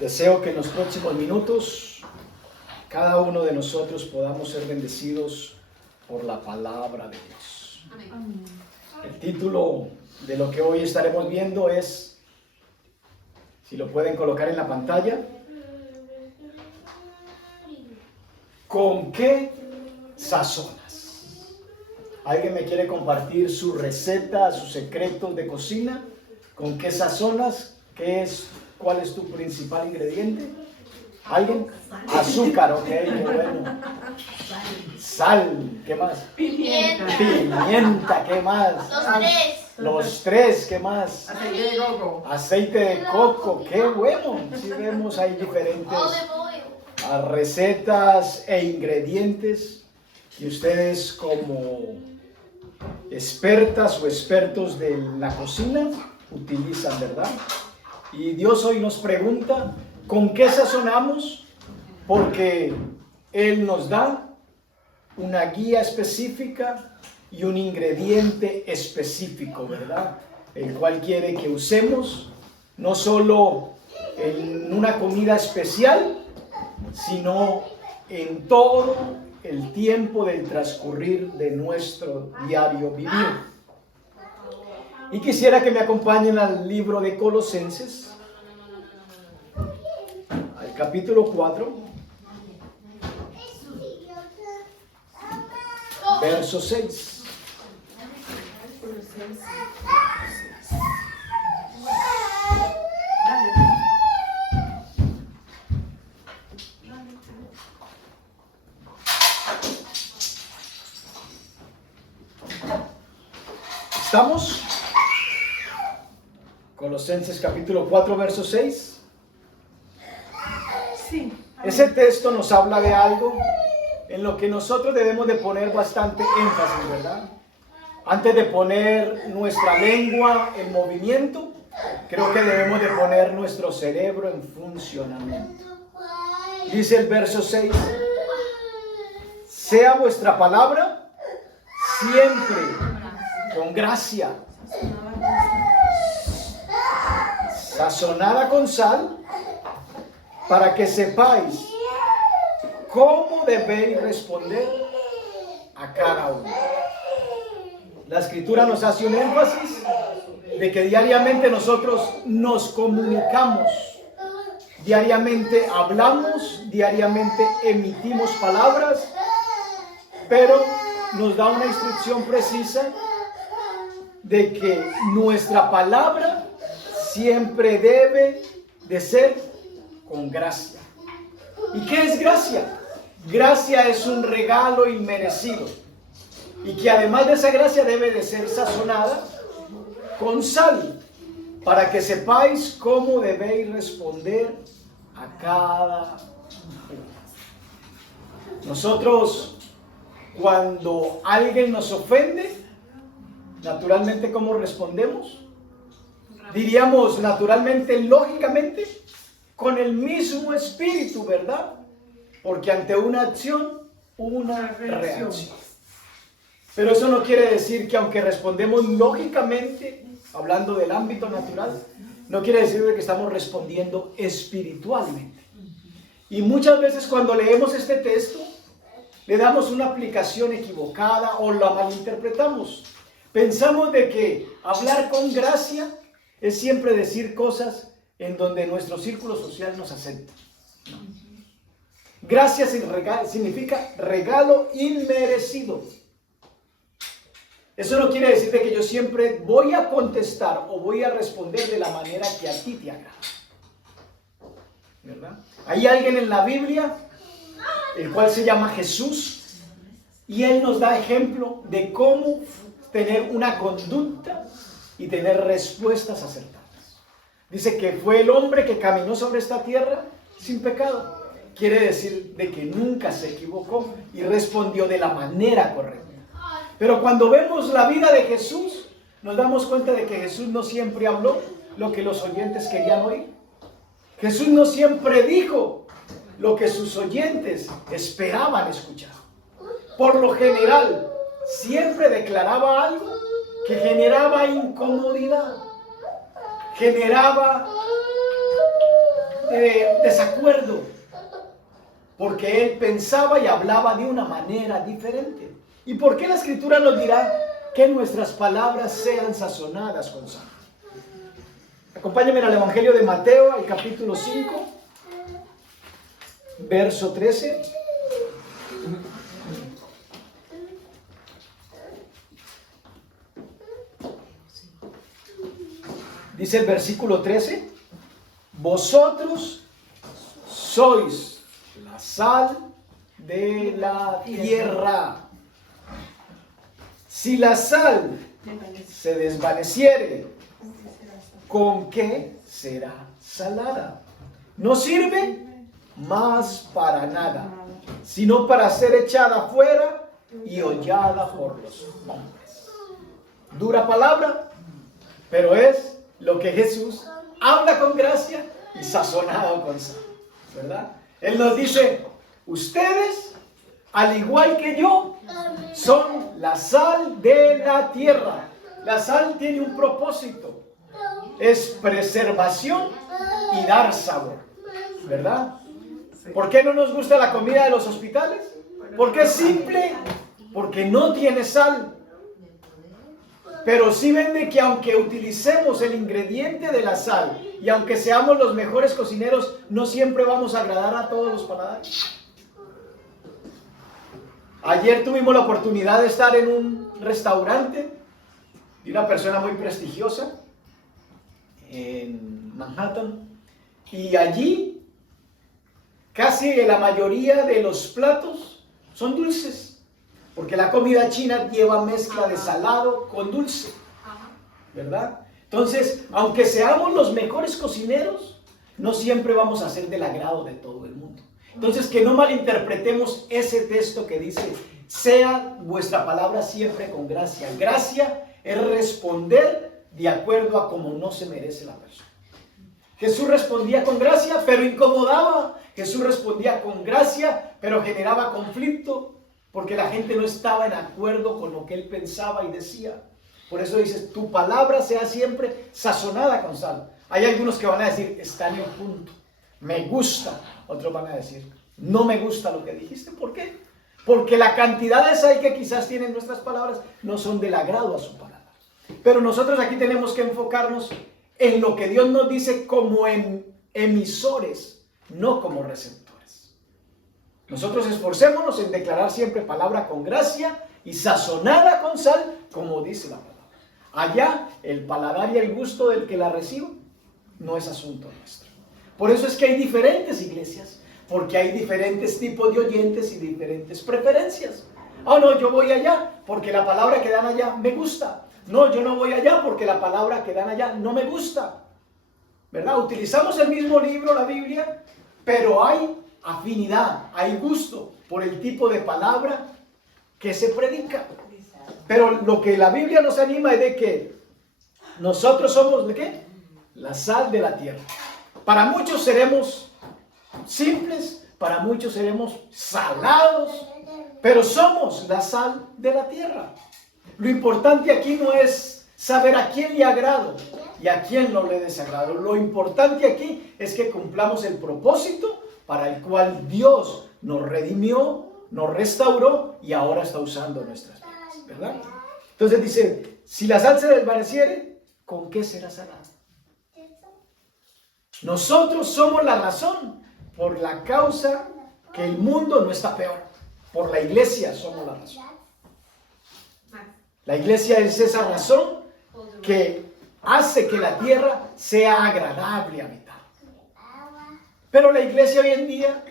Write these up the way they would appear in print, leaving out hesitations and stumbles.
Deseo que en los próximos minutos cada uno de nosotros podamos ser bendecidos por la palabra de Dios. Amén. El título de lo que hoy estaremos viendo es, si lo pueden colocar en la pantalla, ¿con qué sazonas? ¿Alguien me quiere compartir su receta, sus secretos de cocina? ¿Con qué sazonas? ¿Cuál es tu principal ingrediente? ¿Alguien? Azúcar, ok, qué bueno. Sal, ¿qué más? Pimienta. Pimienta, ¿qué más? Los tres, ¿qué más? Aceite de coco. Aceite de coco, qué bueno. Si vemos ahí diferentes recetas e ingredientes que ustedes como expertas o expertos de la cocina utilizan, ¿verdad? Y Dios hoy nos pregunta, ¿con qué sazonamos? Porque Él nos da una guía específica y un ingrediente específico, ¿verdad? El cual quiere que usemos no solo en una comida especial, sino en todo el tiempo del transcurrir de nuestro diario vivir. Y quisiera que me acompañen al libro de Colosenses, al capítulo 4, verso 6. ¿Estamos? Colosenses capítulo 4, verso 6. Sí. Ese texto nos habla de algo en lo que nosotros debemos de poner bastante énfasis, ¿verdad? Antes de poner nuestra lengua en movimiento, creo que debemos de poner nuestro cerebro en funcionamiento. Dice el verso 6, sea vuestra palabra siempre con gracia, sazonada con sal, para que sepáis cómo debéis responder a cada uno. La Escritura nos hace un énfasis de que diariamente nosotros nos comunicamos, diariamente hablamos, diariamente emitimos palabras, pero nos da una instrucción precisa de que nuestra palabra siempre debe de ser con gracia. ¿Y qué es gracia? Gracia es un regalo inmerecido y que además de esa gracia debe de ser sazonada con sal para que sepáis cómo debéis responder a cada uno. Nosotros, cuando alguien nos ofende, naturalmente, ¿cómo respondemos? Diríamos naturalmente, lógicamente, con el mismo espíritu, ¿verdad? Porque ante una acción, una reacción. Pero eso no quiere decir que aunque respondemos lógicamente, hablando del ámbito natural, no quiere decir que estamos respondiendo espiritualmente. Y muchas veces cuando leemos este texto, le damos una aplicación equivocada o la malinterpretamos. Pensamos de que hablar con gracia es siempre decir cosas en donde nuestro círculo social nos acepta. No. Gracia significa regalo inmerecido. Eso no quiere decir de que yo siempre voy a contestar o voy a responder de la manera que a ti te agrada, ¿verdad? Hay alguien en la Biblia, el cual se llama Jesús, y él nos da ejemplo de cómo tener una conducta y tener respuestas acertadas. Dice que fue el hombre que caminó sobre esta tierra sin pecado. Quiere decir de que nunca se equivocó y respondió de la manera correcta. Pero cuando vemos la vida de Jesús, nos damos cuenta de que Jesús no siempre habló lo que los oyentes querían oír. Jesús no siempre dijo lo que sus oyentes esperaban escuchar. Por lo general, siempre declaraba algo que generaba incomodidad, generaba desacuerdo, porque él pensaba y hablaba de una manera diferente. ¿Y por qué la Escritura nos dirá que nuestras palabras sean sazonadas con sal? Acompáñenme al Evangelio de Mateo, al capítulo 5, verso 13. Dice el versículo 13: vosotros sois la sal de la tierra. Si la sal se desvaneciere, ¿con qué será salada? No sirve más para nada, sino para ser echada fuera y hollada por los hombres. Dura palabra, pero es lo que Jesús habla con gracia y sazonado con sal, ¿verdad? Él nos dice: ustedes, al igual que yo, son la sal de la tierra. La sal tiene un propósito: es preservación y dar sabor, ¿verdad? ¿Por qué no nos gusta la comida de los hospitales? Porque es simple, porque no tiene sal. Pero sí vende que aunque utilicemos el ingrediente de la sal y aunque seamos los mejores cocineros, no siempre vamos a agradar a todos los paladares. Ayer tuvimos la oportunidad de estar en un restaurante de una persona muy prestigiosa en Manhattan, y allí casi la mayoría de los platos son dulces, porque la comida china lleva mezcla de salado con dulce, ¿verdad? Entonces, aunque seamos los mejores cocineros, no siempre vamos a ser del agrado de todo el mundo. Entonces, que no malinterpretemos ese texto que dice: sea vuestra palabra siempre con gracia. Gracia es responder de acuerdo a como no se merece la persona. Jesús respondía con gracia, pero incomodaba. Jesús respondía con gracia, pero generaba conflicto, porque la gente no estaba en acuerdo con lo que él pensaba y decía. Por eso dice: tu palabra sea siempre sazonada con sal. Hay algunos que van a decir: está en el punto, me gusta. Otros van a decir: no me gusta lo que dijiste. ¿Por qué? Porque la cantidad de sal que quizás tienen nuestras palabras no son del agrado a su palabra. Pero nosotros aquí tenemos que enfocarnos en lo que Dios nos dice como emisores, no como receptores. Nosotros esforcémonos en declarar siempre palabra con gracia y sazonada con sal, como dice la palabra. Allá, el paladar y el gusto del que la recibe no es asunto nuestro. Por eso es que hay diferentes iglesias, porque hay diferentes tipos de oyentes y diferentes preferencias. Ah, no, yo voy allá porque la palabra que dan allá me gusta. No, yo no voy allá porque la palabra que dan allá no me gusta, ¿verdad? Utilizamos el mismo libro, la Biblia, pero hay afinidad, hay gusto por el tipo de palabra que se predica. Pero lo que la Biblia nos anima es de que nosotros somos, ¿de qué? La sal de la tierra. Para muchos seremos simples, para muchos seremos salados, pero somos la sal de la tierra. Lo importante aquí no es saber a quién le agrado y a quién no le desagrado. Lo importante aquí es que cumplamos el propósito para el cual Dios nos redimió, nos restauró y ahora está usando nuestras vidas, ¿verdad? Entonces dice: si la sal se desvaneciere, ¿con qué será salada? Nosotros somos la razón por la causa que el mundo no está peor. Por la iglesia somos la razón. La iglesia es esa razón que hace que la tierra sea agradable a habitar. Pero la iglesia hoy en día,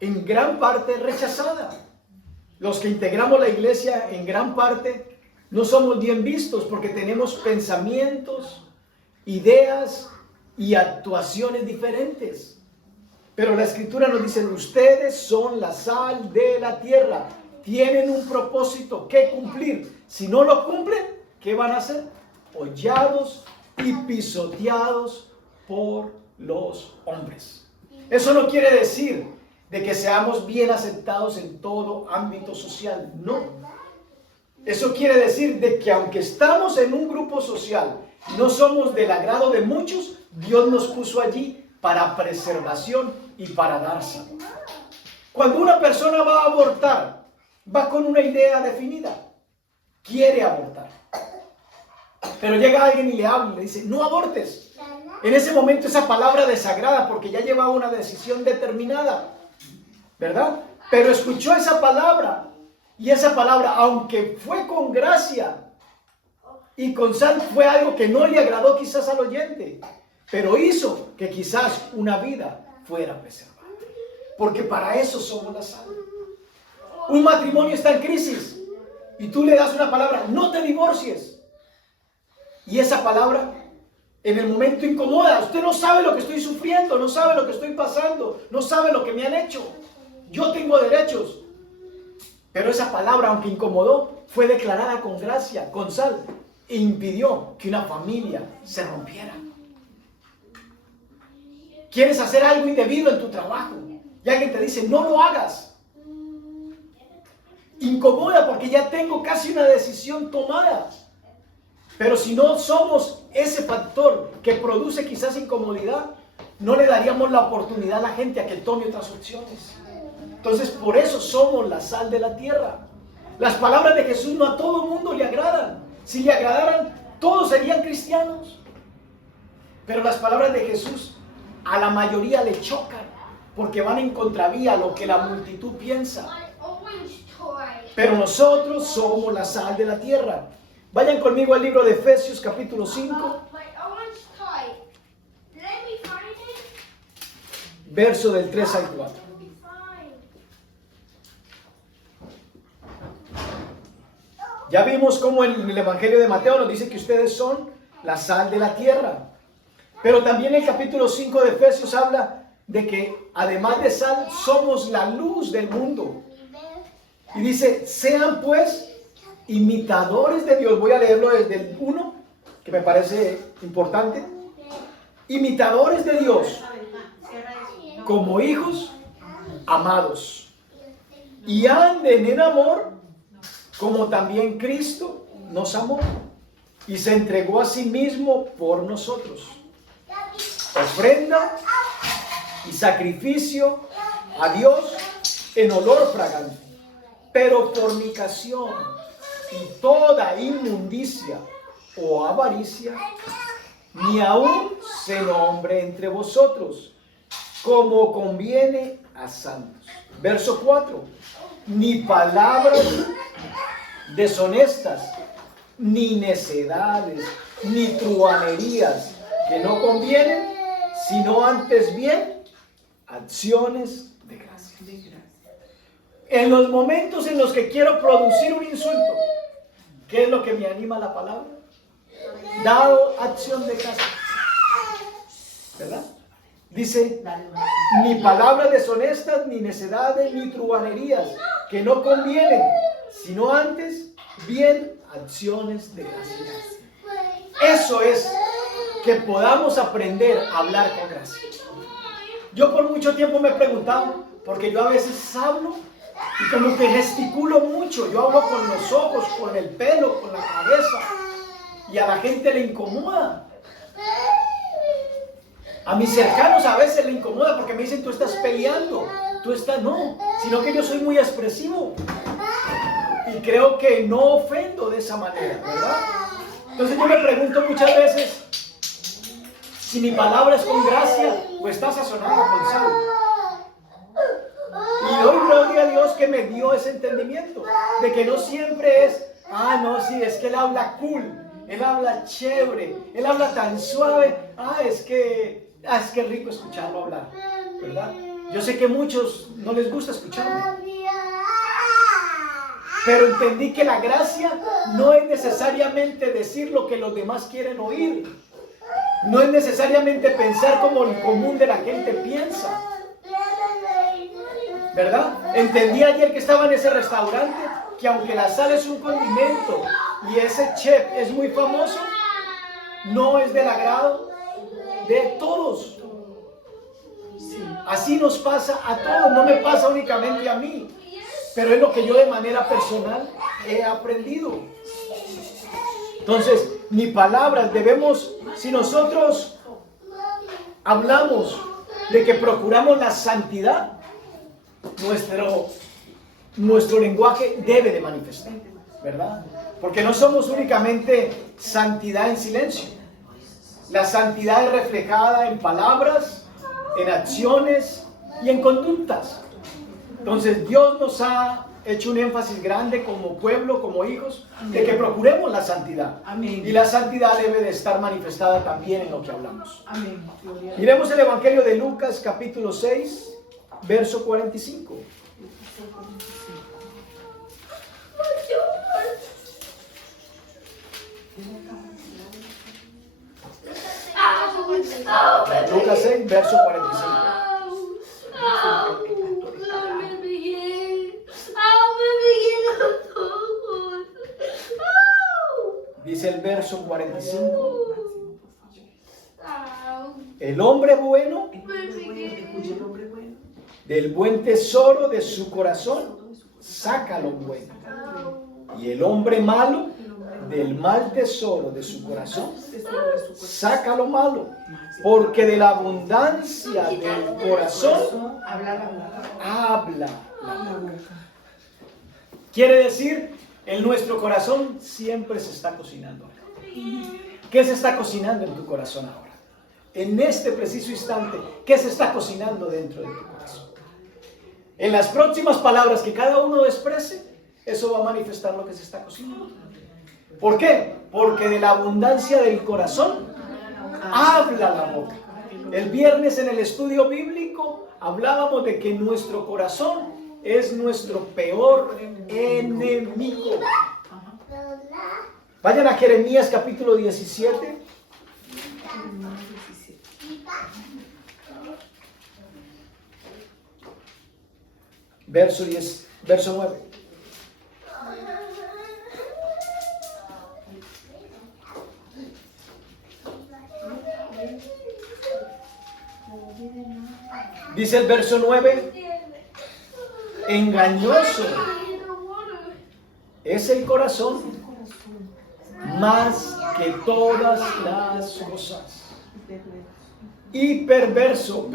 en gran parte, es rechazada. Los que integramos la iglesia, en gran parte, no somos bien vistos porque tenemos pensamientos, ideas y actuaciones diferentes. Pero la Escritura nos dice: ustedes son la sal de la tierra. Tienen un propósito que cumplir. Si no lo cumplen, ¿qué van a hacer? Hollados y pisoteados por los hombres. Eso no quiere decir de que seamos bien aceptados en todo ámbito social. No. Eso quiere decir de que aunque estamos en un grupo social, no somos del agrado de muchos, Dios nos puso allí para preservación y para dar salud. Cuando una persona va a abortar, va con una idea definida. Quiere abortar. Pero llega alguien y le habla y le dice, no abortes. En ese momento esa palabra desagrada porque ya llevaba una decisión determinada, ¿verdad? Pero escuchó esa palabra y esa palabra, aunque fue con gracia y con sal, fue algo que no le agradó quizás al oyente, pero hizo que quizás una vida fuera preservada. Porque para eso somos la sal. Un matrimonio está en crisis y tú le das una palabra, no te divorcies. Y esa palabra en el momento incomoda. Usted no sabe lo que estoy sufriendo, no sabe lo que estoy pasando, no sabe lo que me han hecho. Yo tengo derechos. Pero esa palabra, aunque incomodó, fue declarada con gracia, con sal, e impidió que una familia se rompiera. ¿Quieres hacer algo indebido en tu trabajo? Y alguien te dice, no lo hagas. Incomoda porque ya tengo casi una decisión tomada. Pero si no somos ese factor que produce quizás incomodidad, no le daríamos la oportunidad a la gente a que tome otras opciones. Entonces, por eso somos la sal de la tierra. Las palabras de Jesús no a todo el mundo le agradan. Si le agradaran, todos serían cristianos. Pero las palabras de Jesús a la mayoría le chocan, porque van en contravía a lo que la multitud piensa. Pero nosotros somos la sal de la tierra. Vayan conmigo al libro de Efesios capítulo 5. Verso del 3 al 4. Ya vimos cómo en el Evangelio de Mateo nos dice que ustedes son la sal de la tierra. Pero también el capítulo 5 de Efesios habla de que además de sal somos la luz del mundo. Y dice, sean pues imitadores de Dios. Voy a leerlo desde el 1, que me parece importante. Imitadores de Dios como hijos amados. Y anden en amor como también Cristo nos amó y se entregó a sí mismo por nosotros. Ofrenda y sacrificio a Dios en olor fragante. Pero fornicación y toda inmundicia o avaricia, ni aún se nombre entre vosotros, como conviene a santos. Verso 4. Ni palabras deshonestas, ni necedades, ni truhanerías que no convienen, sino antes bien acciones de gracia. En los momentos en los que quiero producir un insulto, ¿qué es lo que me anima la palabra? Dado acción de gracia. ¿Verdad? Dice, ni palabras deshonestas, ni necedades, ni truhanerías que no convienen, sino antes bien acciones de gracia. Eso es que podamos aprender a hablar con gracia. Yo por mucho tiempo me he preguntado, porque yo a veces hablo y como que gesticulo mucho. Yo hablo con los ojos, con el pelo, con la cabeza, y a la gente le incomoda. A mis cercanos a veces le incomoda porque me dicen, tú estás peleando, no, sino que yo soy muy expresivo y creo que no ofendo de esa manera, ¿verdad? Entonces yo me pregunto muchas veces si mi palabra es con gracia o está sazonada con sal. Y doy gloria a Dios que me dio ese entendimiento de que no siempre es, no, sí, es que él habla cool, él habla chévere, él habla tan suave, es que rico escucharlo hablar, ¿verdad? Yo sé que a muchos no les gusta escucharlo, pero entendí que la gracia no es necesariamente decir lo que los demás quieren oír, no es necesariamente pensar como el común de la gente piensa, ¿verdad? Entendí ayer que estaba en ese restaurante que aunque la sal es un condimento y ese chef es muy famoso, no es del agrado de todos. Así nos pasa a todos, no me pasa únicamente a mí, pero es lo que yo de manera personal he aprendido. Entonces, ni palabras debemos, si nosotros hablamos de que procuramos la santidad, nuestro lenguaje debe de manifestar, ¿verdad? Porque no somos únicamente santidad en silencio. La santidad es reflejada en palabras, en acciones y en conductas. Entonces Dios nos ha hecho un énfasis grande como pueblo, como hijos, de que procuremos la santidad. Amén. Y la santidad debe de estar manifestada también en lo que hablamos. Amén. Miremos el Evangelio de Lucas, capítulo 6, verso 45. Lucas 6, verso 45. Dice el verso 45. El hombre bueno del buen tesoro de su corazón saca lo bueno. Y el hombre malo del mal tesoro de su corazón saca lo malo. Porque de la abundancia del corazón habla la boca. Quiere decir, en nuestro corazón siempre se está cocinando. ¿Qué se está cocinando en tu corazón ahora? En este preciso instante, ¿qué se está cocinando dentro de tu corazón? En las próximas palabras que cada uno exprese, eso va a manifestar lo que se está cocinando. ¿Por qué? Porque de la abundancia del corazón habla la boca. El viernes en el estudio bíblico hablábamos de que nuestro corazón es nuestro peor enemigo. Vayan a Jeremías capítulo 17. Verso 9. Dice el verso 9, engañoso es el corazón más que todas las cosas. Y perverso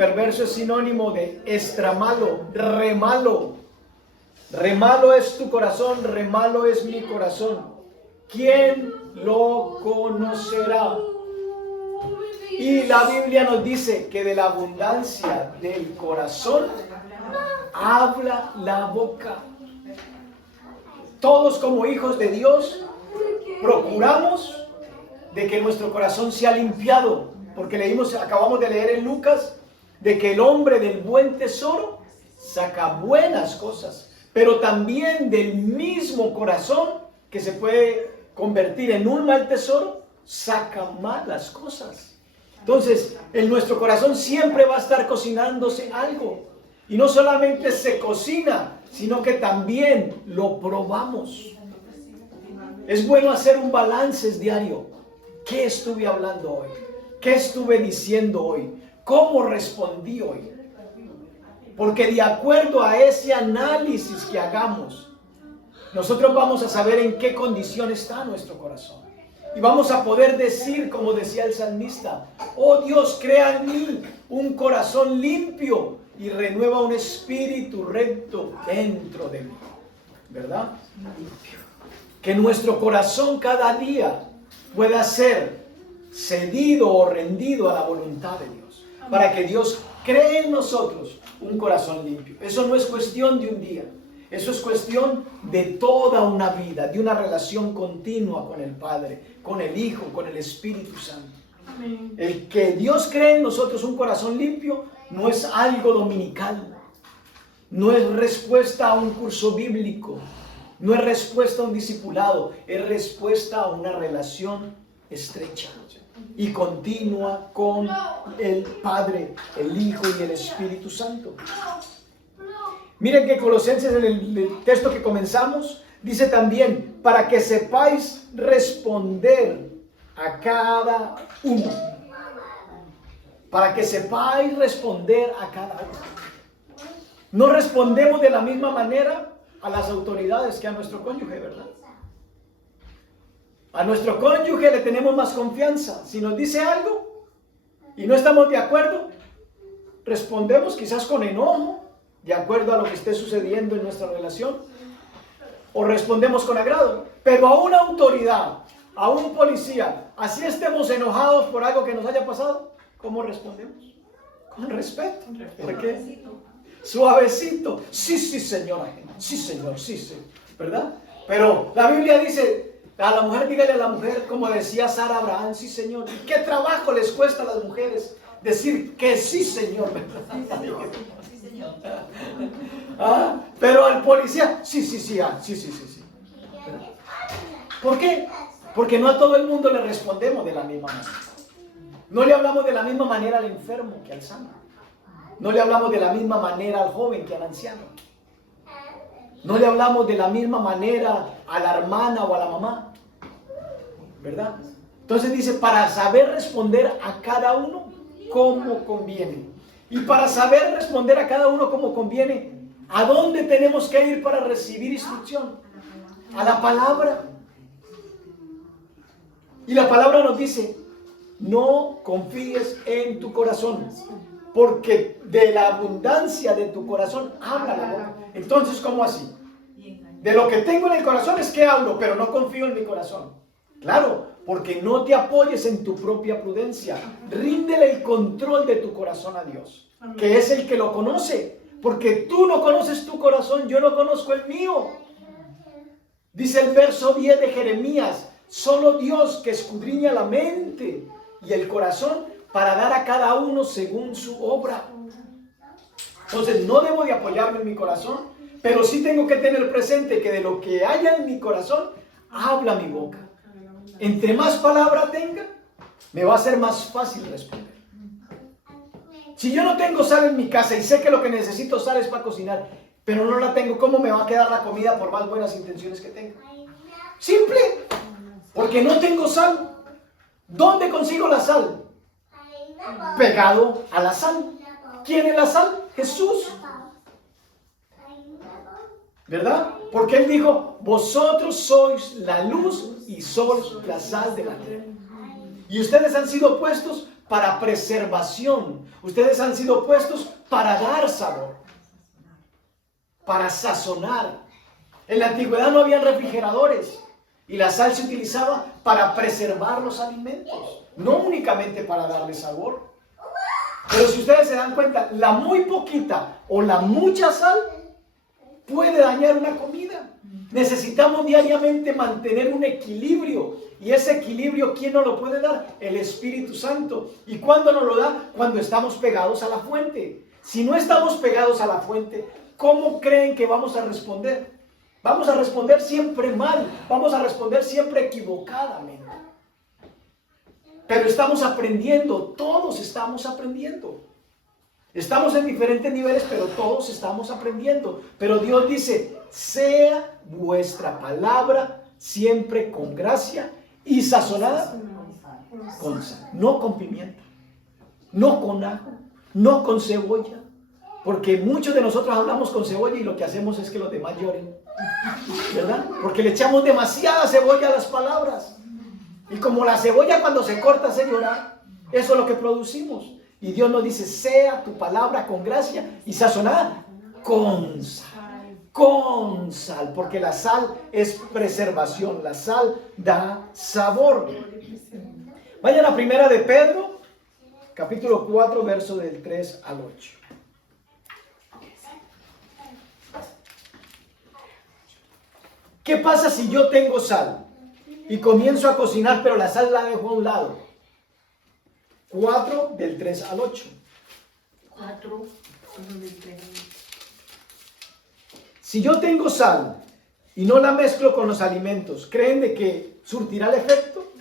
es sinónimo de extramalo, remalo. Remalo es tu corazón, remalo es mi corazón. ¿Quién lo conocerá? Y la Biblia nos dice que de la abundancia del corazón habla la boca. Todos como hijos de Dios procuramos de que nuestro corazón sea limpiado, porque acabamos de leer en Lucas de que el hombre del buen tesoro saca buenas cosas, pero también del mismo corazón que se puede convertir en un mal tesoro, saca malas cosas. Entonces, en nuestro corazón siempre va a estar cocinándose algo. Y no solamente se cocina, sino que también lo probamos. Es bueno hacer un balance diario. ¿Qué estuve hablando hoy? ¿Qué estuve diciendo hoy? ¿Cómo respondí hoy? Porque de acuerdo a ese análisis que hagamos, nosotros vamos a saber en qué condición está nuestro corazón. Y vamos a poder decir, como decía el salmista, oh Dios, crea en mí un corazón limpio y renueva un espíritu recto dentro de mí. ¿Verdad? Que nuestro corazón cada día pueda ser cedido o rendido a la voluntad de Dios. Para que Dios cree en nosotros un corazón limpio. Eso no es cuestión de un día. Eso es cuestión de toda una vida, de una relación continua con el Padre, con el Hijo, con el Espíritu Santo. Amén. El que Dios cree en nosotros un corazón limpio no es algo dominical, no es respuesta a un curso bíblico, no es respuesta a un discipulado, es respuesta a una relación estrecha y continua con el Padre, el Hijo y el Espíritu Santo. Miren que Colosenses, en el texto que comenzamos, dice también, para que sepáis responder a cada uno. Para que sepáis responder a cada uno. No respondemos de la misma manera a las autoridades que a nuestro cónyuge, ¿verdad? A nuestro cónyuge le tenemos más confianza. Si nos dice algo y no estamos de acuerdo, respondemos quizás con enojo, de acuerdo a lo que esté sucediendo en nuestra relación, o respondemos con agrado. Pero a una autoridad, a un policía, así estemos enojados por algo que nos haya pasado, ¿cómo respondemos? Con respeto. ¿Por qué? Suavecito. Sí, sí, señora. Sí, señor, sí, sí. ¿Verdad? Pero la Biblia dice, a la mujer, dígale a la mujer, como decía Sara a Abraham, sí, señor. ¿Y qué trabajo les cuesta a las mujeres decir que sí, señor? Sí, señor. ¿Ah? Pero al policía, sí, sí, sí, sí, sí, sí, sí. ¿Verdad? ¿Por qué? Porque no a todo el mundo le respondemos de la misma manera. No le hablamos de la misma manera al enfermo que al sano. No le hablamos de la misma manera al joven que al anciano. No le hablamos de la misma manera a la hermana o a la mamá. ¿Verdad? Entonces dice, para saber responder a cada uno como conviene. Y para saber responder a cada uno como conviene, ¿a dónde tenemos que ir para recibir instrucción? A la palabra. Y la palabra nos dice, no confíes en tu corazón, porque de la abundancia de tu corazón habla la boca. Entonces, ¿cómo así? De lo que tengo en el corazón es que hablo, pero no confío en mi corazón. Claro, porque no te apoyes en tu propia prudencia. Ríndele el control de tu corazón a Dios, que es el que lo conoce. Porque tú no conoces tu corazón, yo no conozco el mío. Dice el verso 10 de Jeremías, solo Dios que escudriña la mente y el corazón para dar a cada uno según su obra. Entonces no debo de apoyarme en mi corazón, pero sí tengo que tener presente que de lo que haya en mi corazón, habla mi boca. Entre más palabra tenga, me va a ser más fácil responder. Si yo no tengo sal en mi casa y sé que lo que necesito sal es para cocinar, pero no la tengo, ¿cómo me va a quedar la comida por más buenas intenciones que tenga? Simple, porque no tengo sal. ¿Dónde consigo la sal? Pegado a la sal. ¿Quién es la sal? Jesús. ¿Verdad? Porque Él dijo, vosotros sois la luz y sois la sal de la tierra. Y ustedes han sido puestos para preservación. Ustedes han sido puestos para dar sabor, para sazonar. En la antigüedad no había refrigeradores y la sal se utilizaba para preservar los alimentos, no únicamente para darle sabor. Pero si ustedes se dan cuenta, la muy poquita o la mucha sal puede dañar una comida. Necesitamos diariamente mantener un equilibrio. Y ese equilibrio, ¿quién nos lo puede dar? El Espíritu Santo. ¿Y cuándo nos lo da? Cuando estamos pegados a la fuente. Si no estamos pegados a la fuente, ¿cómo creen que vamos a responder? Vamos a responder siempre mal. Vamos a responder siempre equivocadamente. Pero estamos aprendiendo. Todos estamos aprendiendo. Estamos en diferentes niveles, pero todos estamos aprendiendo. Pero Dios dice, sea vuestra palabra siempre con gracia y sazonada con sal, no con pimienta, no con ajo, no con cebolla. Porque muchos de nosotros hablamos con cebolla y lo que hacemos es que los demás lloren, ¿verdad? Porque le echamos demasiada cebolla a las palabras. Y como la cebolla cuando se corta hace llorar, eso es lo que producimos. Y Dios nos dice, sea tu palabra con gracia y sazonada con sal. Con sal, porque la sal es preservación, la sal da sabor. Vayan a primera de Pedro, capítulo 4, verso del 3 al 8. ¿Qué pasa si yo tengo sal y comienzo a cocinar, pero la sal la dejo a un lado? 4 del 3 al 8. 4 del 3 al 8. Si yo tengo sal y no la mezclo con los alimentos, ¿creen de que surtirá el efecto?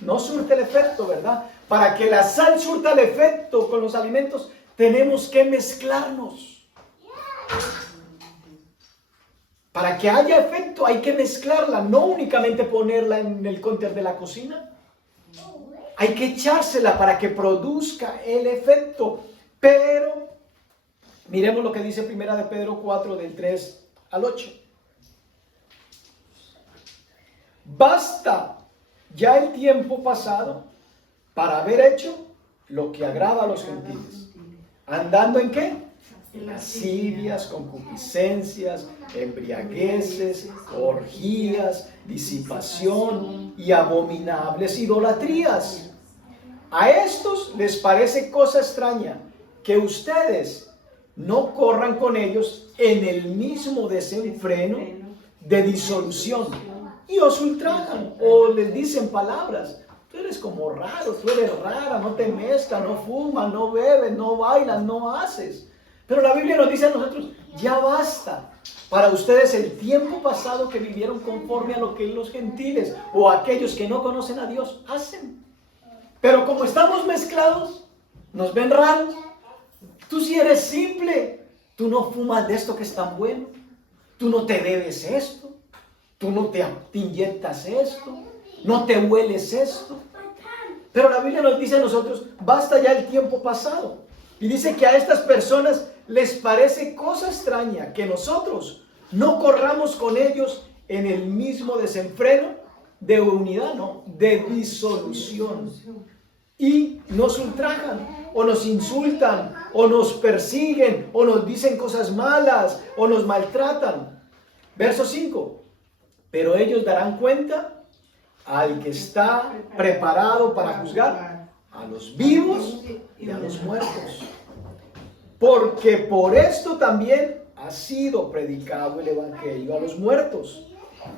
No surte el efecto, ¿verdad? Para que la sal surta el efecto con los alimentos, tenemos que mezclarnos. Para que haya efecto hay que mezclarla, no únicamente ponerla en el counter de la cocina. Hay que echársela para que produzca el efecto. Pero miremos lo que dice primera de Pedro 4 del 3 al 8. Basta ya el tiempo pasado para haber hecho lo que agrada a los gentiles, ¿Andando en qué? En lascivias, concupiscencias, embriagueces, orgías, disipación y abominables idolatrías. A estos les parece cosa extraña que ustedes no corran con ellos en el mismo desenfreno de disolución y os ultrajan o les dicen palabras. Tú eres como raro, tú eres rara, no te mezclas, no fumas, no bebes, no bailas, no haces. Pero la Biblia nos dice a nosotros, ya basta para ustedes el tiempo pasado que vivieron conforme a lo que los gentiles o aquellos que no conocen a Dios hacen. Pero como estamos mezclados, nos ven raros. Tú sí eres simple, tú no fumas de esto que es tan bueno, tú no te bebes esto, tú no te inyectas esto, no te hueles esto. Pero la Biblia nos dice a nosotros, basta ya el tiempo pasado. Y dice que a estas personas les parece cosa extraña que nosotros no corramos con ellos en el mismo desenfreno de unidad, no, de disolución. Y nos ultrajan, o nos insultan, o nos persiguen, o nos dicen cosas malas, o nos maltratan. Verso 5. Pero ellos darán cuenta al que está preparado para juzgar a los vivos y a los muertos. Porque por esto también ha sido predicado el evangelio a los muertos,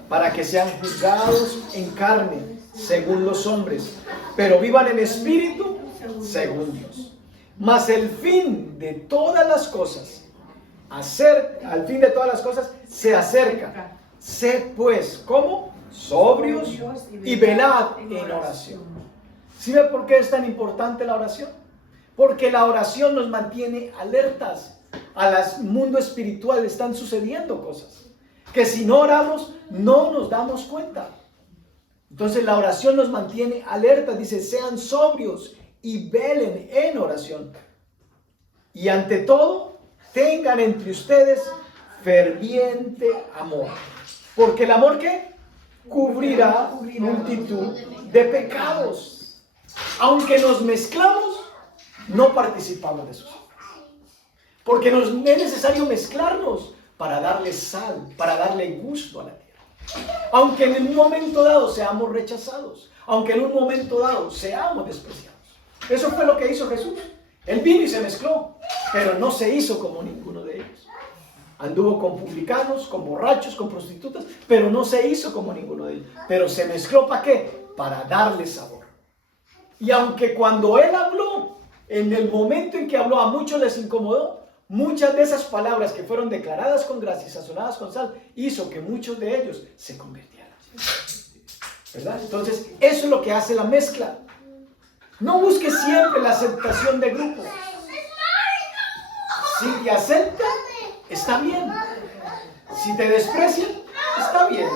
para que sean juzgados en carne, según los hombres, pero vivan en espíritu, según Dios. Mas el fin de todas las cosas, al fin de todas las cosas, se acerca. Sed pues, ¿cómo? Sobrios y velad en oración. ¿Sí ve por qué es tan importante la oración? Porque la oración nos mantiene alertas. Al mundo espiritual están sucediendo cosas que si no oramos no nos damos cuenta. Entonces la oración nos mantiene alertas. Dice, sean sobrios y velen en oración. Y ante todo, tengan entre ustedes ferviente amor. Porque el amor, ¿qué? Cubrirá multitud de pecados. Aunque nos mezclamos, no participamos de sus obras. Porque es necesario mezclarnos para darle sal, para darle gusto a la tierra. Aunque en un momento dado seamos rechazados, aunque en un momento dado seamos despreciados. Eso fue lo que hizo Jesús. Él vino y se mezcló, pero no se hizo como ninguno de ellos. Anduvo con publicanos, con borrachos, con prostitutas, pero no se hizo como ninguno de ellos. Pero se mezcló ¿para qué? Para darle sabor. Y aunque cuando él habló, en el momento en que habló a muchos les incomodó, muchas de esas palabras que fueron declaradas con gracia y sazonadas con sal, hizo que muchos de ellos se convirtieran. ¿Verdad? Entonces, eso es lo que hace la mezcla. No busques siempre la aceptación de grupos. Si te aceptan, está bien. Si te desprecian, está bien.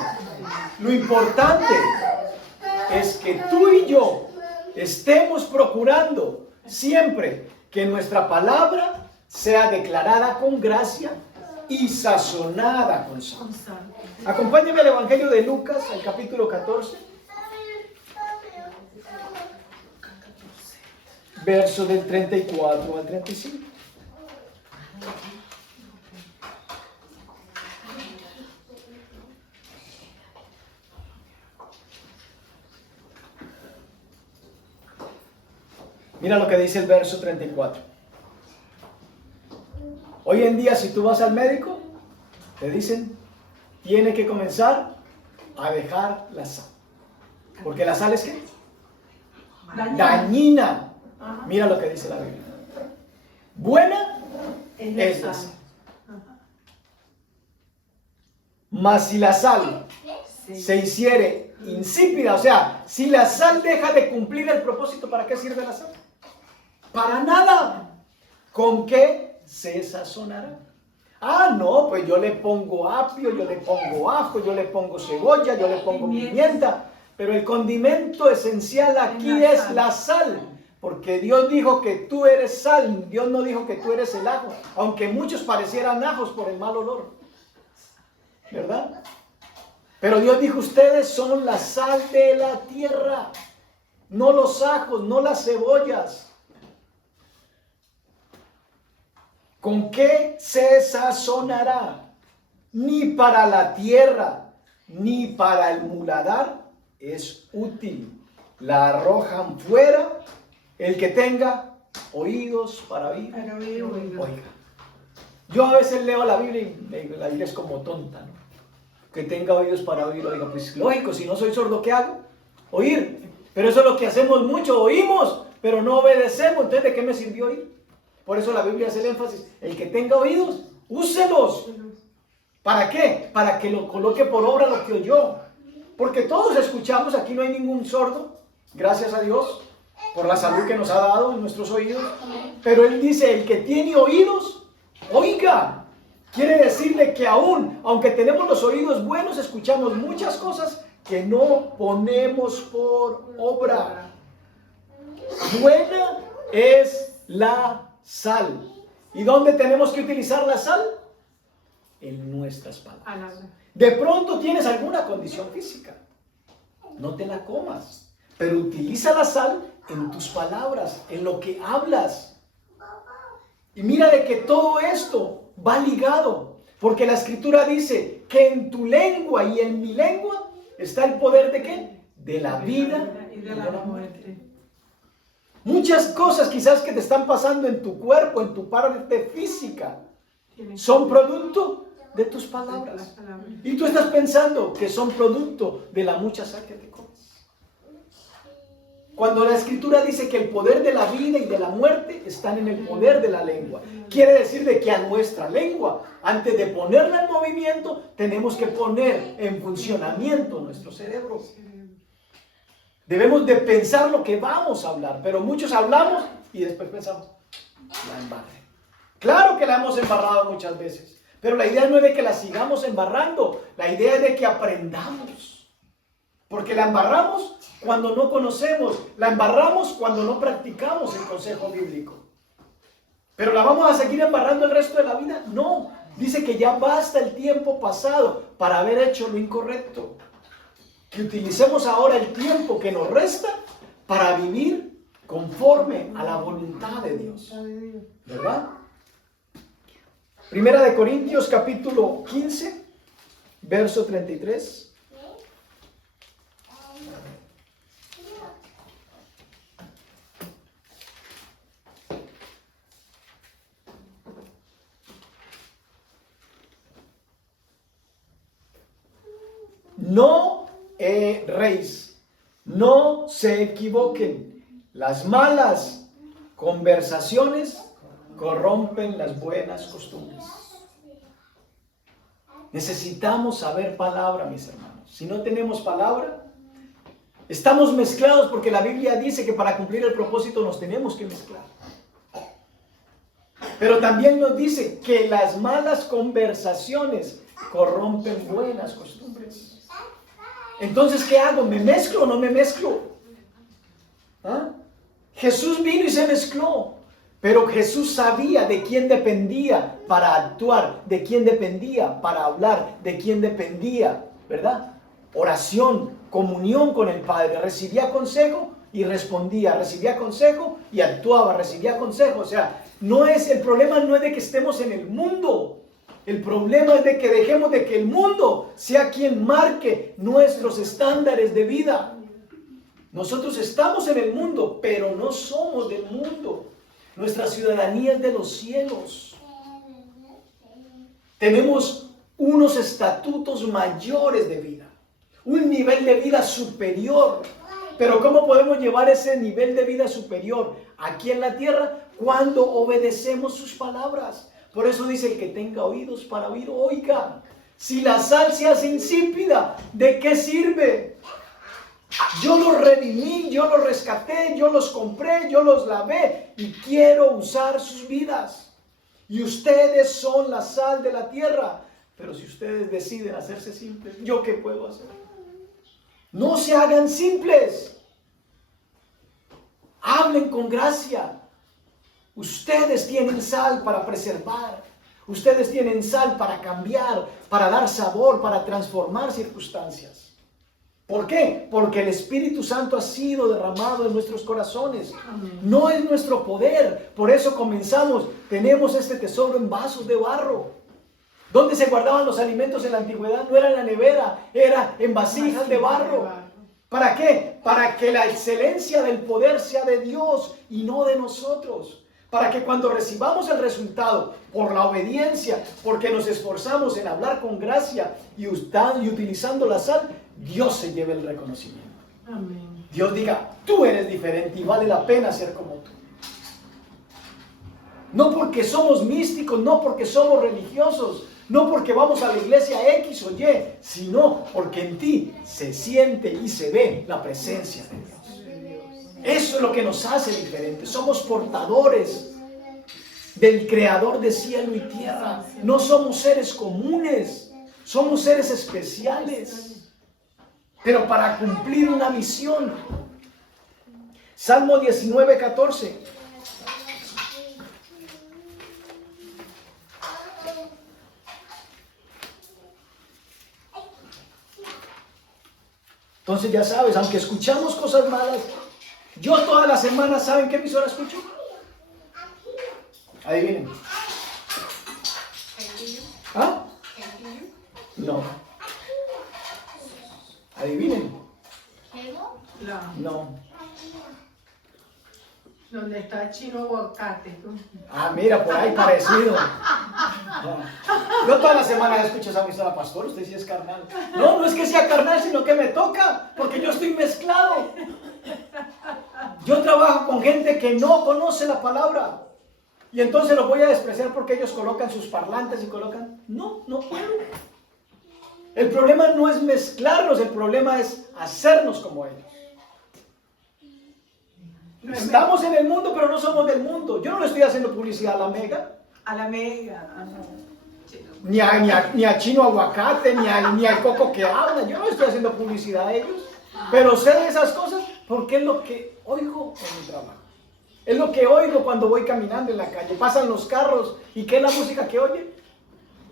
Lo importante es que tú y yo estemos procurando siempre que nuestra palabra sea declarada con gracia y sazonada con sal. Acompáñame al Evangelio de Lucas, al capítulo 14, verso del 34 al 35. Mira lo que dice el verso 34. Hoy en día, si tú vas al médico, te dicen, tiene que comenzar a dejar la sal. Porque la sal es ¿qué? Dañina. Mira lo que dice la Biblia. Buena es la sal. Mas si la sal se hiciere insípida, o sea, si la sal deja de cumplir el propósito, ¿para qué sirve la sal? Para nada. ¿Con qué se sazonará? Ah, no, pues yo le pongo apio, yo le pongo ajo, yo le pongo cebolla, yo le pongo pimienta. Pero el condimento esencial aquí es la sal. Porque Dios dijo que tú eres sal, Dios no dijo que tú eres el ajo. Aunque muchos parecieran ajos por el mal olor. ¿Verdad? Pero Dios dijo, ustedes son la sal de la tierra. No los ajos, no las cebollas. ¿con qué se sazonará? Ni para la tierra, ni para el muladar es útil. La arrojan fuera. El que tenga oídos para oír, oiga. Yo a veces leo la Biblia y la Biblia es como tonta, ¿no? Que tenga oídos para oír, oiga. Pues lógico, si no soy sordo, ¿qué hago? Oír. Pero eso es lo que hacemos mucho, oímos, pero no obedecemos. Entonces, ¿de qué me sirvió oír? Por eso la Biblia hace el énfasis. El que tenga oídos, úselos. ¿Para qué? Para que lo coloque por obra lo que oyó. Porque todos escuchamos, aquí no hay ningún sordo, gracias a Dios, por la salud que nos ha dado en nuestros oídos. Pero Él dice, el que tiene oídos, oiga. Quiere decirle que aún, aunque tenemos los oídos buenos, escuchamos muchas cosas que no ponemos por obra. Buena es la sal. ¿Y dónde tenemos que utilizar la sal? En nuestras palabras. De pronto tienes alguna condición física, no te la comas, pero utiliza la sal en tus palabras, en lo que hablas. Y mira de que todo esto va ligado, porque la Escritura dice que en tu lengua y en mi lengua está el poder ¿de qué? De la vida y de la muerte. Muchas cosas quizás que te están pasando en tu cuerpo, en tu parte física, son producto de tus palabras. Y tú estás pensando que son producto de la mucha sal que te comes. Cuando la Escritura dice que el poder de la vida y de la muerte están en el poder de la lengua, quiere decir de que a nuestra lengua, antes de ponerla en movimiento, tenemos que poner en funcionamiento nuestro cerebro. Debemos de pensar lo que vamos a hablar, pero muchos hablamos y después pensamos, la embarré. Claro que la hemos embarrado muchas veces. Pero la idea no es de que la sigamos embarrando, la idea es de que aprendamos. Porque la embarramos cuando no conocemos, la embarramos cuando no practicamos el consejo bíblico. ¿Pero la vamos a seguir embarrando el resto de la vida? No, dice que ya basta el tiempo pasado para haber hecho lo incorrecto. Que utilicemos ahora el tiempo que nos resta para vivir conforme a la voluntad de Dios. ¿Verdad? Primera de Corintios capítulo 15, verso 33. No erréis, no se equivoquen. Las malas conversaciones corrompen las buenas costumbres. Necesitamos saber palabra, mis hermanos. Si no tenemos palabra, estamos mezclados porque la Biblia dice que para cumplir el propósito nos tenemos que mezclar. Pero también nos dice que las malas conversaciones corrompen buenas costumbres. Entonces, ¿qué hago? ¿Me mezclo o no me mezclo? ¿Ah? Jesús vino y se mezcló. Pero Jesús sabía de quién dependía para actuar, de quién dependía para hablar, de quién dependía, ¿verdad? Oración, comunión con el Padre. Recibía consejo y respondía, recibía consejo y actuaba, recibía consejo. O sea, el problema no es de que estemos en el mundo. El problema es de que dejemos de que el mundo sea quien marque nuestros estándares de vida. Nosotros estamos en el mundo, pero no somos del mundo. Nuestra ciudadanía es de los cielos. Tenemos unos estatutos mayores de vida, un nivel de vida superior. Pero ¿cómo podemos llevar ese nivel de vida superior aquí en la tierra? Cuando obedecemos sus palabras. Por eso dice, el que tenga oídos para oír, oiga. Si la sal se hace insípida, ¿de qué sirve? Yo los redimí, yo los rescaté, yo los compré, yo los lavé y quiero usar sus vidas. Y ustedes son la sal de la tierra. Pero si ustedes deciden hacerse simples, ¿yo qué puedo hacer? No se hagan simples. Hablen con gracia. Ustedes tienen sal para preservar. Ustedes tienen sal para cambiar, para dar sabor, para transformar circunstancias. ¿Por qué? Porque el Espíritu Santo ha sido derramado en nuestros corazones. Amén. No es nuestro poder. Por eso comenzamos. Tenemos este tesoro en vasos de barro. ¿Dónde se guardaban los alimentos en la antigüedad? No era en la nevera, era en vasijas de barro. ¿Para qué? Para que la excelencia del poder sea de Dios y no de nosotros. Para que cuando recibamos el resultado por la obediencia, porque nos esforzamos en hablar con gracia y utilizando la sal, Dios se lleve el reconocimiento. Amén. Dios diga, tú eres diferente y vale la pena ser como tú. No porque somos místicos, no porque somos religiosos, no porque vamos a la iglesia X o Y, sino porque en ti se siente y se ve la presencia de Dios. Eso es lo que nos hace diferentes. Somos portadores del Creador de cielo y tierra. No somos seres comunes, somos seres especiales, pero para cumplir una misión. Salmo 19:14. Entonces ya sabes, aunque escuchamos cosas malas, yo todas las semanas, ¿saben qué emisora escucho? Adivinen. ¿Ah? No. Adivinen. No. Donde está Chino Aguacate. Ah, mira, por ahí parecido. Yo toda la semana escucho esa emisora, pastor, usted sí es carnal. No, no es que sea carnal, sino que me toca, porque yo estoy mezclado. Yo trabajo con gente que no conoce la palabra. Y entonces los voy a despreciar porque ellos colocan sus parlantes y colocan... No, no puedo. El problema no es mezclarnos, el problema es hacernos como ellos. Estamos en el mundo, pero no somos del mundo. Yo no le estoy haciendo publicidad a la Mega. A la Mega. Ni a Chino Aguacate, ni al Coco que habla. Yo no le estoy haciendo publicidad a ellos. Pero sé de esas cosas porque es lo que oigo en mi trabajo. Es lo que oigo cuando voy caminando en la calle. Pasan los carros y ¿qué es la música que oye?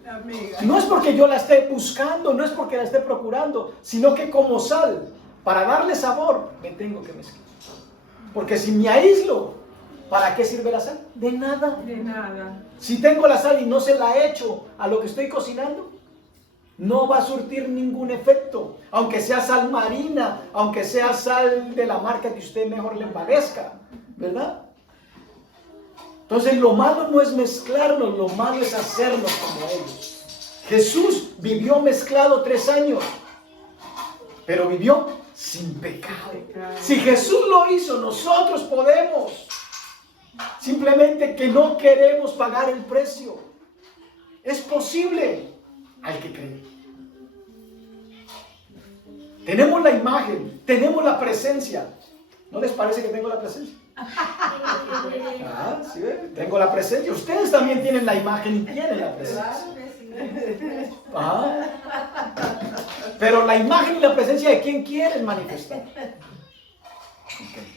La Mega. No es porque yo la esté buscando, no es porque la esté procurando, sino que como sal, para darle sabor, me tengo que mezclar. Porque si me aíslo, ¿para qué sirve la sal? De nada. De nada. Si tengo la sal y no se la echo a lo que estoy cocinando, no va a surtir ningún efecto. Aunque sea sal marina, aunque sea sal de la marca que usted mejor le parezca, ¿verdad? Entonces lo malo no es mezclarnos, lo malo es hacernos como ellos. Jesús vivió mezclado 3 años, pero vivió sin pecado. Si Jesús lo hizo, nosotros podemos. Simplemente que no queremos pagar el precio. Es posible, hay que creer. Tenemos la imagen, tenemos la presencia. ¿No les parece que tengo la presencia? Ah, ¿sí ven? Tengo la presencia. Ustedes también tienen la imagen y tienen la presencia. Ah. Pero la imagen y la presencia de quién quieren manifestar. Okay.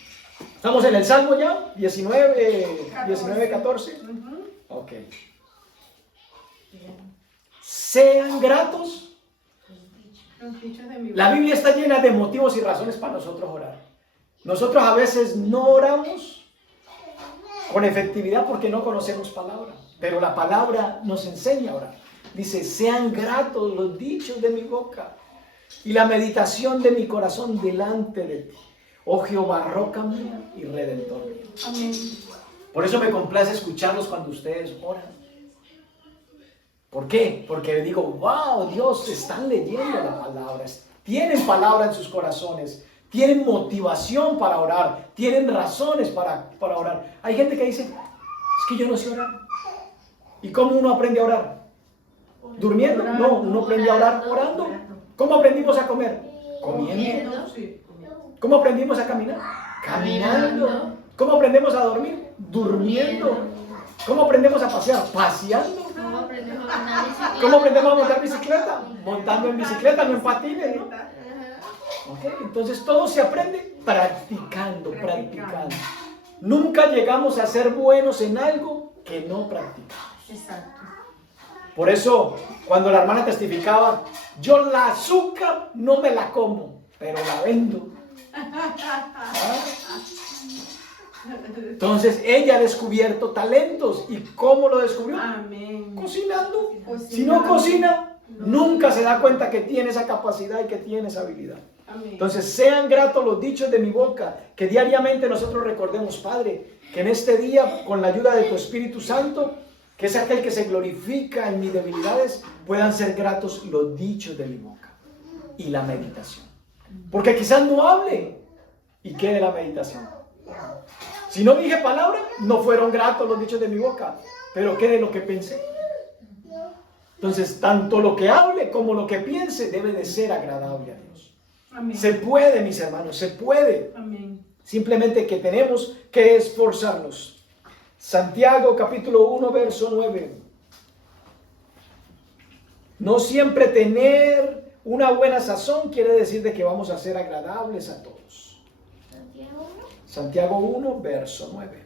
¿Estamos en el Salmo ya? 19:14. Ok. Sean gratos. La Biblia está llena de motivos y razones para nosotros orar. Nosotros a veces no oramos con efectividad porque no conocemos palabra, pero la palabra nos enseña a orar. Dice, sean gratos los dichos de mi boca y la meditación de mi corazón delante de ti, oh Jehová, roca mía y redentor mío. Amén. Por eso me complace escucharlos cuando ustedes oran. ¿Por qué? Porque digo, wow, Dios, están leyendo la palabra, tienen palabra en sus corazones, tienen motivación para orar, tienen razones para orar. Hay gente que dice, es que yo no sé orar. ¿Y cómo uno aprende a orar? ¿Durmiendo? No, uno aprende a orar orando. ¿Cómo aprendimos a comer? Comiendo. ¿Cómo aprendimos a caminar? Caminando. ¿Cómo aprendemos a dormir? Durmiendo. ¿Cómo aprendemos a pasear? Paseando. ¿Cómo aprendemos a montar bicicleta? Montando en bicicleta, no en patines, ¿no? Okay. Entonces todo se aprende practicando. Nunca llegamos a ser buenos en algo que no practicamos. Exacto. Por eso, cuando la hermana testificaba, yo la azúcar no me la como. pero la vendo. ¿Ah? Entonces ella ha descubierto talentos. ¿Y cómo lo descubrió? Amén. Cocinando. Cocinando. Si no cocina, nunca se da cuenta que tiene esa capacidad y que tiene esa habilidad. Amén. Entonces sean gratos los dichos de mi boca, que diariamente nosotros recordemos, Padre, que en este día, con la ayuda de tu Espíritu Santo, que es aquel que se glorifica en mis debilidades, puedan ser gratos los dichos de mi boca y la meditación. Porque quizás no hable y quede la meditación. Si no dije palabra, no fueron gratos los dichos de mi boca, pero quede lo que pensé. Entonces, tanto lo que hable como lo que piense debe de ser agradable a Dios. Amén. Se puede, mis hermanos, se puede. Amén. Simplemente que tenemos que esforzarnos. Santiago capítulo 1, verso 9. No siempre tener una buena sazón quiere decir de que vamos a ser agradables a todos. Santiago 1, verso 9.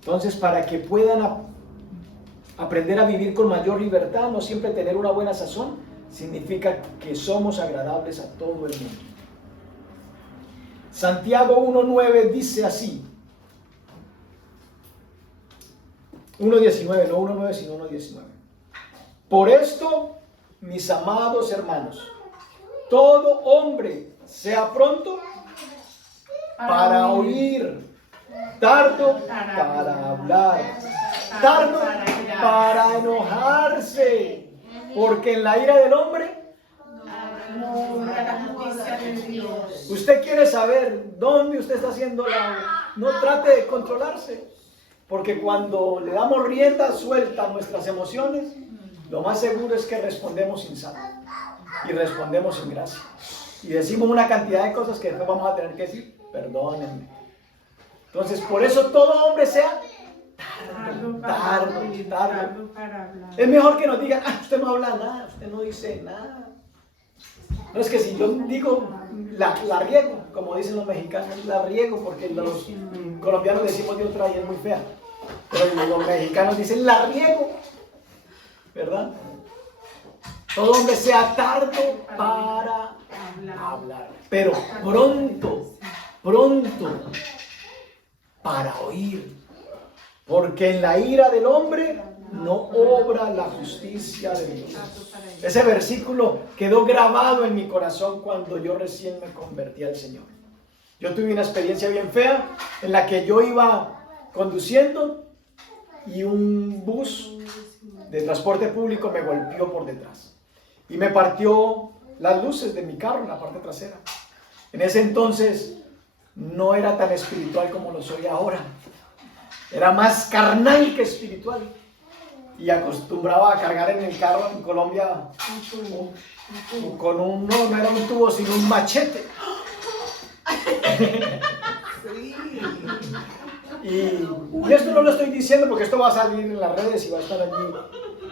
Entonces, para que puedan aprender a vivir con mayor libertad, no siempre tener una buena sazón significa que somos agradables a todo el mundo. Santiago 1:9 dice así. 1:19, no 1:9 sino 1:19. Por esto, mis amados hermanos, todo hombre sea pronto para oír, tardo para hablar, tardo para enojarse, porque en la ira del hombre No, la justicia de Dios. usted quiere saber dónde usted está haciendo no trate de controlarse, porque cuando le damos rienda suelta a nuestras emociones, lo más seguro es que respondemos sin sal y respondemos sin gracia y decimos una cantidad de cosas que después vamos a tener que decir, perdónenme. Entonces, por eso todo hombre sea tardo para hablar. Es mejor que nos digan, usted no habla nada, usted no dice nada. No es que si yo digo, la riego, como dicen los mexicanos, la riego, porque los colombianos decimos de otra y es muy fea. Pero los mexicanos dicen, la riego, ¿verdad? Todo hombre sea tardo para hablar, pero pronto para oír. Porque en la ira del hombre no obra la justicia de Dios. Ese versículo quedó grabado en mi corazón cuando yo recién me convertí al Señor. Yo tuve una experiencia bien fea en la que yo iba conduciendo y un bus de transporte público me golpeó por detrás y me partió las luces de mi carro en la parte trasera. En ese entonces no era tan espiritual como lo soy ahora. Era más carnal que espiritual. Y acostumbraba a cargar en el carro en Colombia con no era un tubo, sino un machete. Y esto no lo estoy diciendo porque esto va a salir en las redes y va a estar allí.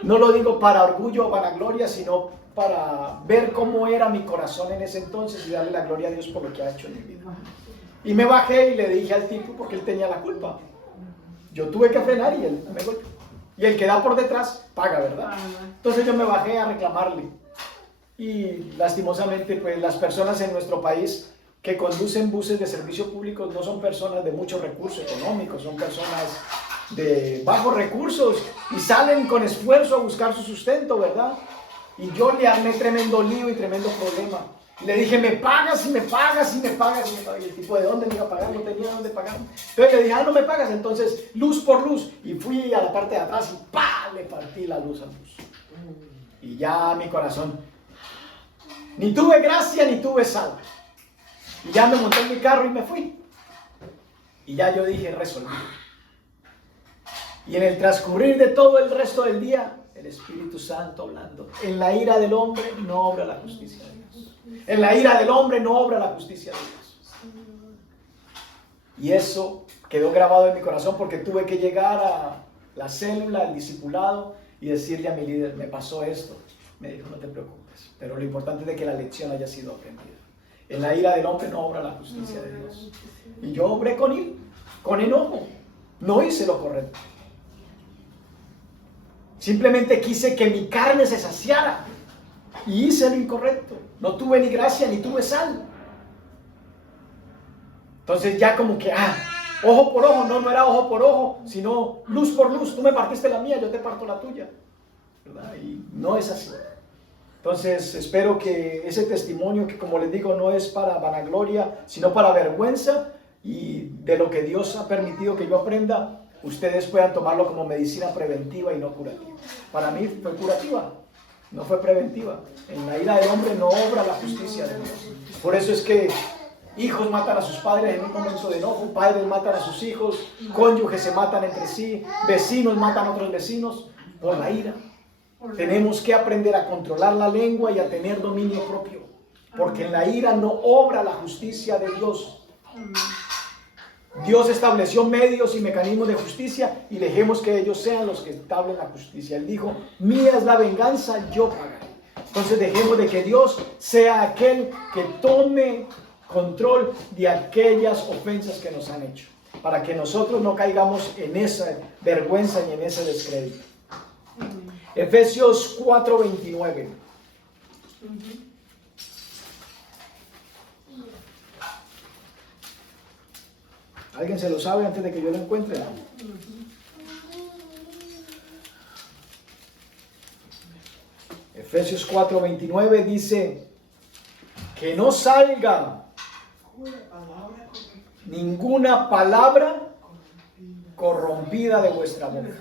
No lo digo para orgullo o para gloria, sino para ver cómo era mi corazón en ese entonces y darle la gloria a Dios por lo que ha hecho en mi vida. Y me bajé y le dije al tipo porque él tenía la culpa. Yo tuve que frenar y él me golpeó. Y el que da por detrás paga, ¿verdad? Entonces yo me bajé a reclamarle. Y lastimosamente, pues las personas en nuestro país que conducen buses de servicio público no son personas de muchos recursos económicos, son personas de bajos recursos y salen con esfuerzo a buscar su sustento, ¿verdad? Y yo le armé tremendo lío y tremendo problema. Le dije, me pagas y me pagas y me pagas y me pagas. Y el tipo, ¿de dónde me iba a pagar? No tenía dónde pagar. Entonces le dije, no me pagas. Entonces, luz por luz. Y fui a la parte de atrás y ¡pah! Le partí la luz al bus. Y ya mi corazón, ni tuve gracia ni tuve sal. Y ya me monté en mi carro y me fui. Y ya yo dije, resolví. Y en el transcurrir de todo el resto del día, el Espíritu Santo hablando. En la ira del hombre no obra la justicia de Dios. En la ira del hombre no obra la justicia de Dios. Y eso quedó grabado en mi corazón porque tuve que llegar a la célula, al discipulado y decirle a mi líder, me pasó esto. Me dijo, no te preocupes, pero lo importante es de que la lección haya sido aprendida. En la ira del hombre no obra la justicia de Dios. Y yo obré con él, con enojo. No hice lo correcto. Simplemente quise que mi carne se saciara. y hice lo incorrecto. No tuve ni gracia ni tuve sal. Entonces ya como que, ojo por ojo, no era ojo por ojo, sino luz por luz. Tú me partiste la mía, yo te parto la tuya, ¿verdad? Y no es así. Entonces espero que ese testimonio, que como les digo, no es para vanagloria, sino para vergüenza, y de lo que Dios ha permitido que yo aprenda, ustedes puedan tomarlo como medicina preventiva y no curativa. Para mí fue curativa, no fue preventiva. En la ira del hombre no obra la justicia de Dios. Por eso es que hijos matan a sus padres en un momento de enojo, padres matan a sus hijos, cónyuges se matan entre sí, vecinos matan a otros vecinos por la ira. Tenemos que aprender a controlar la lengua y a tener dominio propio, porque en la ira no obra la justicia de Dios. Dios estableció medios y mecanismos de justicia y dejemos que ellos sean los que establen la justicia. Él dijo, mía es la venganza, yo pagaré. Entonces dejemos de que Dios sea aquel que tome control de aquellas ofensas que nos han hecho, para que nosotros no caigamos en esa vergüenza ni en ese descrédito. Efesios 4:29. ¿Alguien se lo sabe antes de que yo lo encuentre? Efesios 4:29 dice que no salga ninguna palabra corrompida de vuestra boca,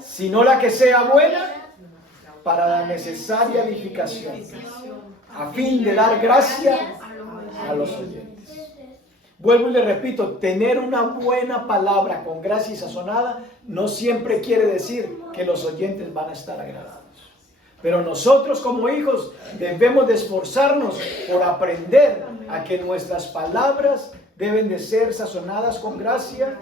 sino la que sea buena para la necesaria edificación, a fin de dar gracia a los oyentes. Vuelvo y le repito, tener una buena palabra con gracia y sazonada no siempre quiere decir que los oyentes van a estar agradados. Pero nosotros como hijos debemos de esforzarnos por aprender a que nuestras palabras deben de ser sazonadas con gracia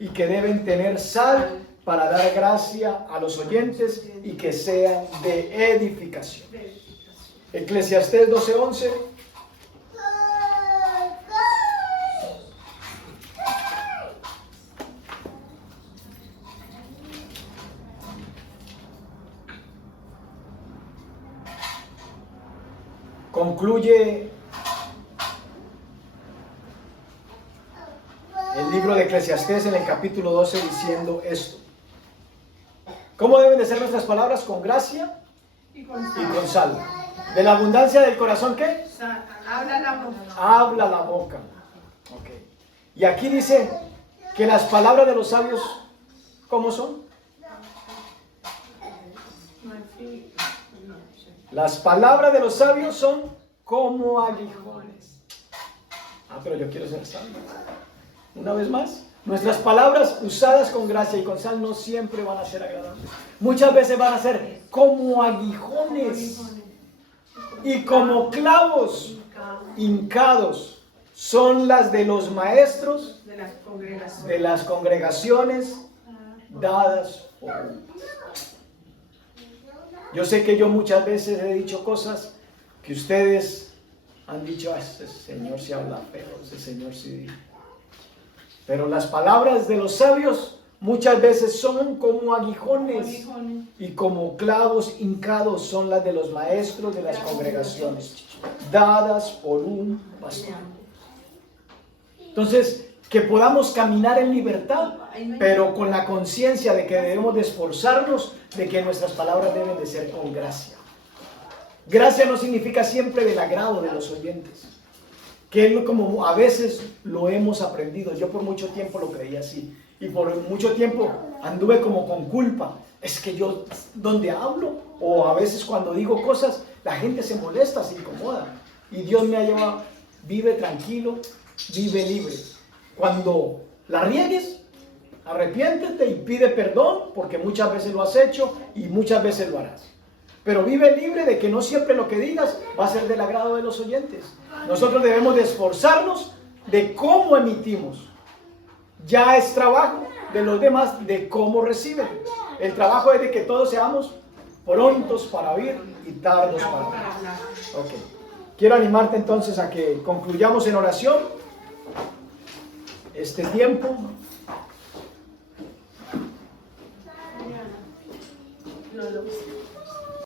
y que deben tener sal para dar gracia a los oyentes y que sean de edificación. Eclesiastés 12:11. Concluye el libro de Eclesiastés en el capítulo 12 diciendo esto. ¿Cómo deben de ser nuestras palabras? Con gracia y con sal. ¿De la abundancia del corazón qué? Habla la boca. Habla la boca. Okay. Y aquí dice que las palabras de los sabios, ¿cómo son? Las palabras de los sabios son como aguijones. Pero yo quiero ser sabio. Una vez más, nuestras palabras usadas con gracia y con sal no siempre van a ser agradables. Muchas veces van a ser como aguijones y como clavos hincados. Son las de los maestros de las congregaciones dadas por Dios. Yo sé que yo muchas veces he dicho cosas que ustedes han dicho, ese señor sí habla feo, ese señor sí. Pero las palabras de los sabios muchas veces son como aguijones y como clavos hincados son las de los maestros de las congregaciones, dadas por un pastor. Entonces, que podamos caminar en libertad, pero con la conciencia de que debemos de esforzarnos, de que nuestras palabras deben de ser con gracia. Gracia no significa siempre del agrado de los oyentes, que es como a veces lo hemos aprendido. Yo por mucho tiempo lo creía así, y por mucho tiempo anduve como con culpa. Es que yo, donde hablo, o a veces cuando digo cosas, la gente se molesta, se incomoda. Y Dios me ha llevado, vive tranquilo, vive libre. Cuando la riegues, arrepiéntete y pide perdón, porque muchas veces lo has hecho y muchas veces lo harás. Pero vive libre de que no siempre lo que digas va a ser del agrado de los oyentes. Nosotros debemos de esforzarnos de cómo emitimos. Ya es trabajo de los demás de cómo reciben. El trabajo es de que todos seamos prontos para oír y tardos para hablar. Okay. Quiero animarte entonces a que concluyamos en oración este tiempo. No lo sé.